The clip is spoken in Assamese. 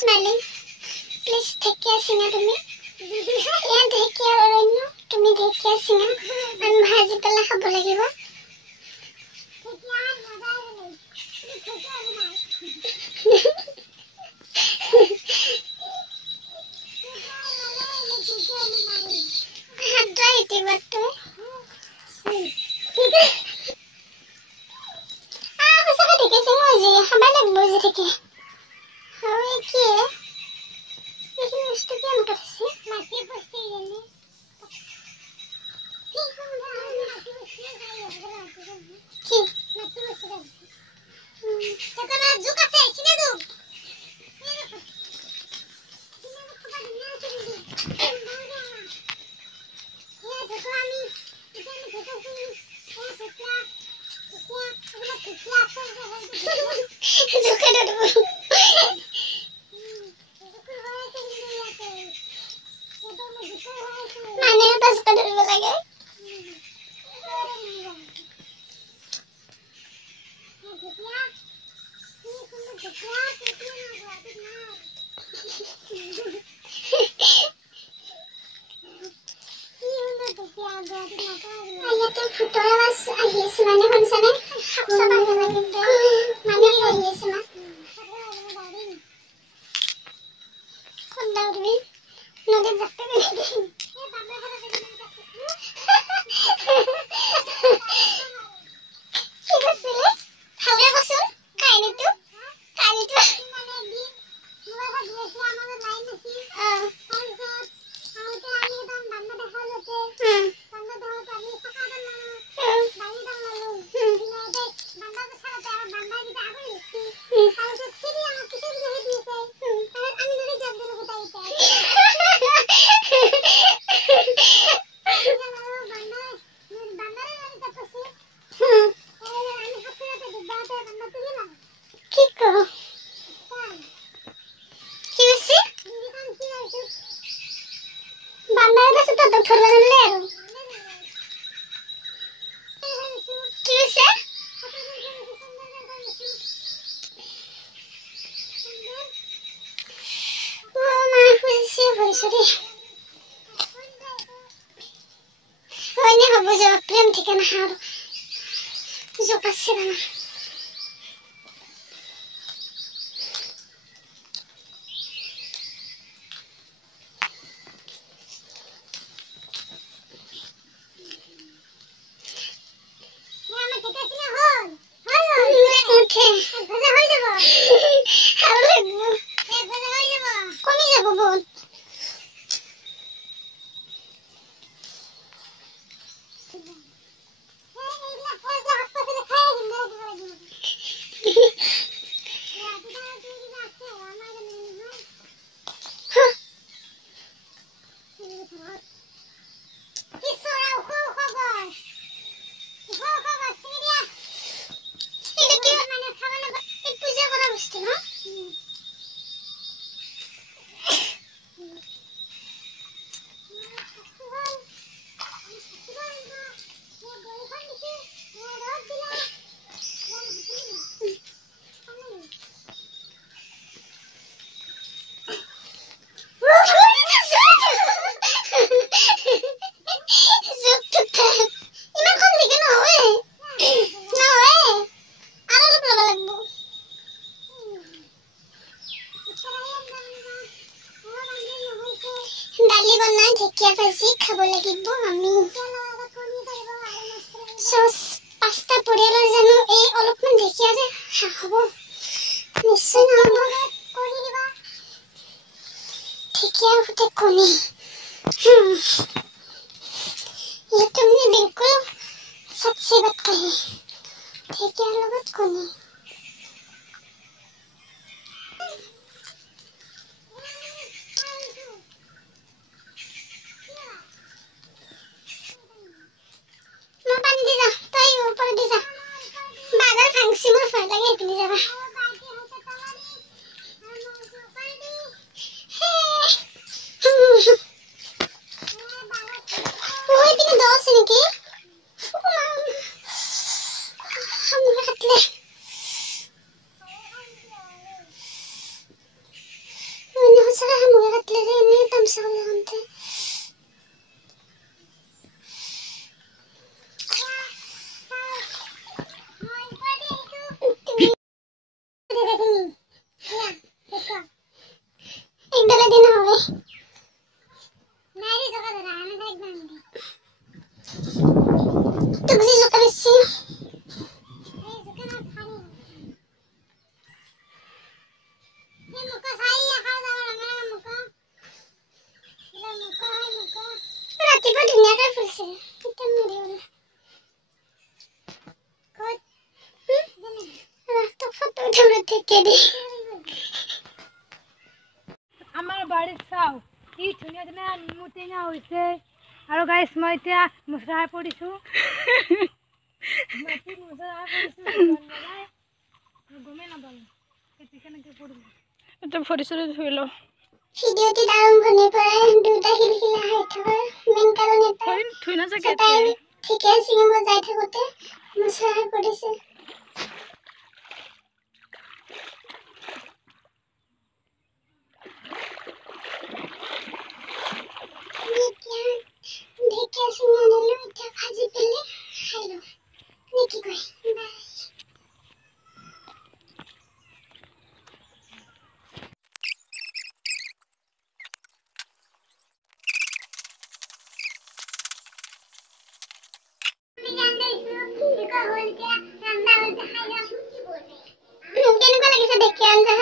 smiling. Please take care, Singa, to me. Yeah, take care, Oranyo. To me, take care, Singa. I'm Haji Pala Habolagiva. কেদি আমাৰ বাৰীত চাওঁ কি ধুনীয়া ধুনীয়া নেমু টেঙা হৈছে আৰু গাইছ মই এতিয়া মুচৰাই পৰিছোঁ মাটিত মুচৰাই পৰিছোঁ গমেই নাপালোঁ কেনেকৈ পৰিলোঁ এটা ভৰি চৰি ধুই লওঁ ভিডিঅ'টি আৰম্ভণিৰ পৰাই দুটা খিলখিলা হৈ থকাৰ মেইন কাৰণ এটা ধুই নাযাকে তাই ঠিকে ছিঙিব যাই থাকোঁতে মুচৰাই পৰিছে ঢেকীয়া ছিঙি আনিলোঁ এতিয়া ভাজি পেলাই খাই লওঁ নে কি কয় বাই কেনেকুৱা লাগিছে ঢেকীয়া আঞ্জা